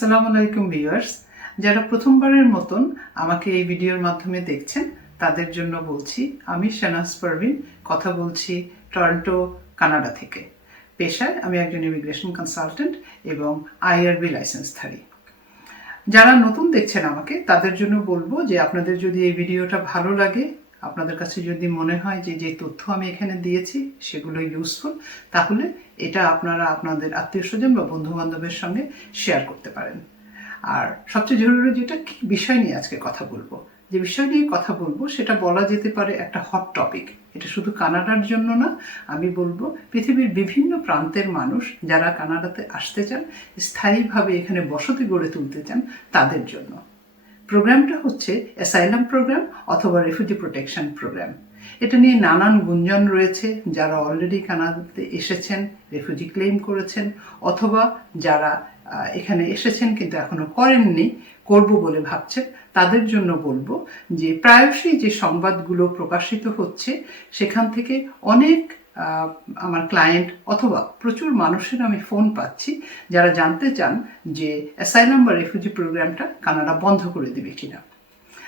আসসালামু আলাইকুম ভিউয়ার্স। যারা প্রথমবারের মতন আমাকে এই ভিডিওর মাধ্যমে দেখছেন, তাদের জন্য বলছি, আমি শানাজ পারভিন, কথা বলছি টরন্টো, কানাডা থেকে। পেশায় আমি একজন ইমিগ্রেশন কনসালটেন্ট এবং আইআরবি লাইসেন্সধারী যারা নতুন দেখছেন আমাকে, তাদের জন্য বলব যে আপনাদের যদি এই ভিডিওটা ভালো লাগে আপনাদের কাছে যদি মনে হয় যে যে তথ্য আমি এখানে দিয়েছি সেগুলো ইউজফুল তাহলে এটা আপনারা আপনাদের আত্মীয় স্বজন বা বন্ধু বান্ধবের সঙ্গে শেয়ার করতে পারেন। আর সবচেয়ে জরুরি যেটা, কি বিষয় নিয়ে আজকে কথা বলব? যে বিষয় নিয়ে কথা বলব, সেটা বলা যেতে পারে একটা হট টপিক এটা শুধু কানাডার জন্য না, আমি বলব পৃথিবীর বিভিন্ন প্রান্তের মানুষ যারা কানাডাতে আসতে চান, স্থায়ীভাবে এখানে বসতি গড়ে তুলতে চান, তাদের জন্য। প্রোগ্রামটা হচ্ছে অ্যাসাইলাম প্রোগ্রাম অথবা রেফিউজি প্রোটেকশন প্রোগ্রাম। এটা নিয়ে নানান গুঞ্জন রয়েছে, যারা অলরেডি কানাডাতে এসেছেন, রেফিউজি ক্লেম করেছেন, অথবা যারা এখানে এসেছেন কিন্তু এখনও করেননি, করব বলে ভাবছেন, তাদের জন্য বলব যে প্রায়শই যে সংবাদগুলো প্রকাশিত হচ্ছে, সেখান থেকে অনেক আমার ক্লায়েন্ট অথবা প্রচুর মানুষের আমি ফোন পাচ্ছি যারা জানতে চান যে অ্যাসাইলাম বা রেফিউজি প্রোগ্রামটা কানাডা বন্ধ করে দিবে কিনা।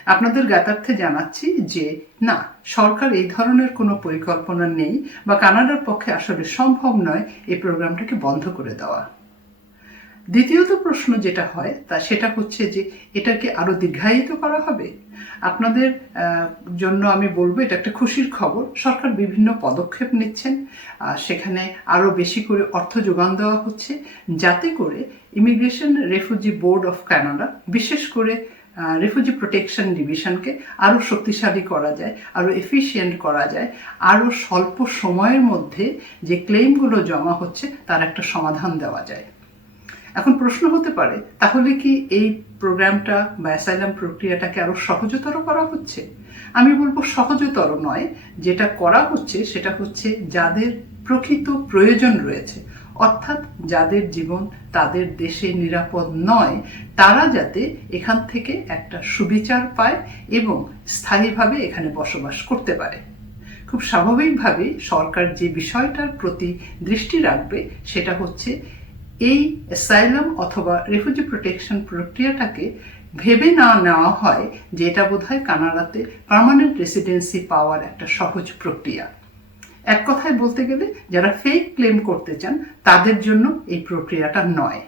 আপনাদের জ্ঞাতার্থে জানাচ্ছি যে, না, সরকার এই ধরনের কোনো পরিকল্পনা নেই বা কানাডার পক্ষে আসলে সম্ভব নয় এই প্রোগ্রামটাকে বন্ধ করে দেওয়া। দ্বিতীয়ত প্রশ্ন যেটা হয়, তা সেটা হচ্ছে যে এটাকে আরও দীর্ঘায়িত করা হবে? আপনাদের জন্য আমি বলব, এটা একটা খুশির খবর। সরকার বিভিন্ন পদক্ষেপ নিচ্ছেন সেখানে আরও বেশি করে অর্থ যোগান দেওয়া হচ্ছে, যাতে করে immigration refugee board of Canada বিশেষ করে রেফিউজি প্রোটেকশন ডিভিশনকে আরও শক্তিশালী করা যায় আরও এফিশিয়েন্ট করা যায় আরও স্বল্প সময়ের মধ্যে যে ক্লেমগুলো জমা হচ্ছে, তার একটা সমাধান দেওয়া যায়। এখন প্রশ্ন হতে পারে, তাহলে কি এই প্রোগ্রামটা বা অ্যাসাইলাম প্রক্রিয়াটাকে আরও সহজতর করা হচ্ছে? আমি বলব সহজতর নয়, যেটা করা হচ্ছে সেটা হচ্ছে যাদের প্রকৃত প্রয়োজন রয়েছে, অর্থাৎ যাদের জীবন তাদের দেশে নিরাপদ নয়, তারা যাতে এখান থেকে একটা সুবিচার পায় এবং স্থায়ীভাবে এখানে বসবাস করতে পারে। খুব স্বাভাবিকভাবে সরকার যে বিষয়টার প্রতি দৃষ্টি রাখবে সেটা হচ্ছে এই অ্যাসাইলাম অথবা রেফিউজি প্রোটেকশন প্রক্রিয়াটাকে ভেবে না নেওয়া হয় যে এটা বোধহয় কানাডাতে পার্মানেন্ট রেসিডেন্সি পাওয়ার একটা সহজ প্রক্রিয়া। এক কথায় বলতে গেলে, যারা ফেক ক্লেম করতে চান, তাদের জন্য এই প্রক্রিয়াটা নয়।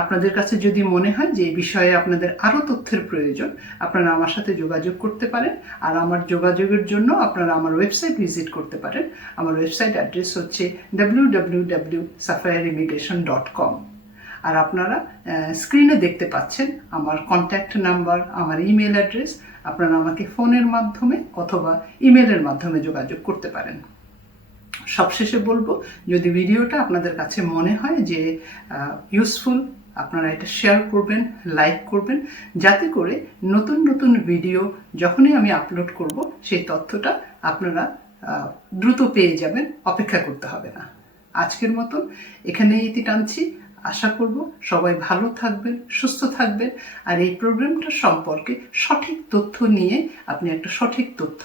আপনাদের কাছে যদি মনে হয় যে এই বিষয়ে আপনাদের আরও তথ্যের প্রয়োজন, আপনারা আমার সাথে যোগাযোগ করতে পারেন। আর আমার যোগাযোগের জন্য আপনারা আমার ওয়েবসাইট ভিজিট করতে পারেন। আমার ওয়েবসাইট অ্যাড্রেস হচ্ছে ডাব্লিউ সাফায়ার ডট কম আর আপনারা স্ক্রিনে দেখতে পাচ্ছেন আমার কন্ট্যাক্ট নাম্বার আমার ইমেল অ্যাড্রেস আপনারা আমাকে ফোনের মাধ্যমে অথবা ইমেলের মাধ্যমে যোগাযোগ করতে পারেন। সবশেষে বলব, যদি ভিডিওটা আপনাদের কাছে মনে হয় যে ইউজফুল আপনারা এটা শেয়ার করবেন লাইক করবেন, যাতে করে নতুন নতুন ভিডিও যখনই আমি আপলোড করব, সেই তথ্যটা আপনারা দ্রুত পেয়ে যাবেন, অপেক্ষা করতে হবে না। আজকের মতন এখানেই ইতি টানছি। আশা করব সবাই ভালো থাকবেন, সুস্থ থাকবেন, আর এই প্রোগ্রামটা সম্পর্কে সঠিক তথ্য নিয়ে আপনি একটা সঠিক তথ্য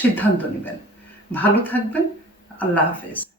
সিদ্ধান্ত নেবেন। ভালো থাকবেন, আল্লাহ হাফেজ।